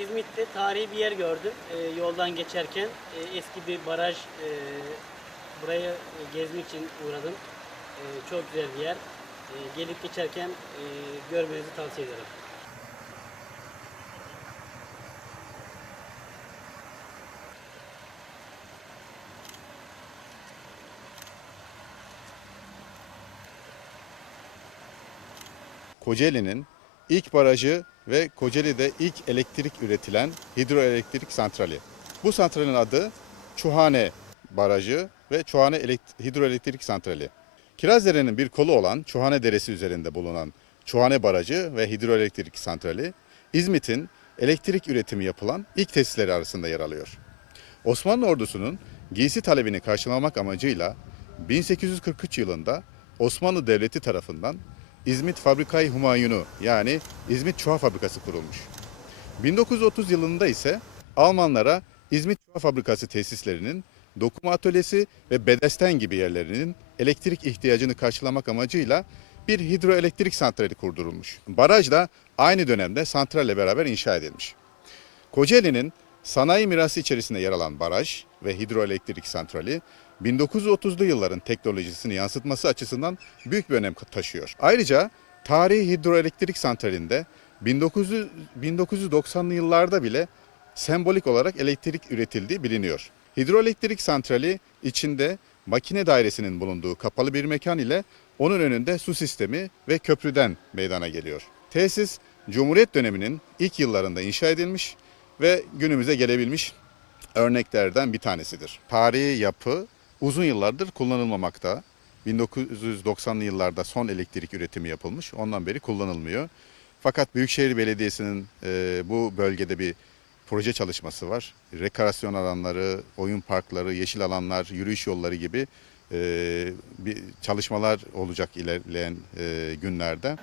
İzmit'te tarihi bir yer gördüm. Ee, yoldan geçerken e, eski bir baraj. e, buraya e, gezmek için uğradım. E, çok güzel bir yer. E, gelip geçerken e, görmenizi tavsiye ederim. Kocaeli'nin ilk barajı ve Kocaeli'de ilk elektrik üretilen hidroelektrik santrali. Bu santralin adı Çuhane Barajı ve Çuhane Elekt- Hidroelektrik Santrali. Kirazdere'nin bir kolu olan Çuhane Deresi üzerinde bulunan Çuhane Barajı ve Hidroelektrik Santrali, İzmit'in elektrik üretimi yapılan ilk tesisleri arasında yer alıyor. Osmanlı ordusunun giysi talebini karşılamak amacıyla 1843 yılında Osmanlı Devleti tarafından İzmit Fabrikayı Humayunu yani İzmit Çuha Fabrikası kurulmuş. 1930 yılında ise Almanlara İzmit Çuha Fabrikası tesislerinin dokuma atölyesi ve bedesten gibi yerlerinin elektrik ihtiyacını karşılamak amacıyla bir hidroelektrik santrali kurdurulmuş. Baraj da aynı dönemde santralle beraber inşa edilmiş. Kocaeli'nin sanayi mirası içerisinde yer alan baraj ve hidroelektrik santrali 1930'lu yılların teknolojisini yansıtması açısından büyük bir önem taşıyor. Ayrıca tarihi hidroelektrik santralinde 1900 1990'lı yıllarda bile sembolik olarak elektrik üretildiği biliniyor. Hidroelektrik santrali içinde makine dairesinin bulunduğu kapalı bir mekan ile onun önünde su sistemi ve köprüden meydana geliyor. Tesis Cumhuriyet döneminin ilk yıllarında inşa edilmiş ve günümüze gelebilmiş örneklerden bir tanesidir. Tarihi yapı uzun yıllardır kullanılmamakta. 1990'lı yıllarda son elektrik üretimi yapılmış. Ondan beri kullanılmıyor. Fakat Büyükşehir Belediyesi'nin e, bu bölgede bir proje çalışması var. Rekreasyon alanları, oyun parkları, yeşil alanlar, yürüyüş yolları gibi e, bir çalışmalar olacak ilerleyen e, günlerde.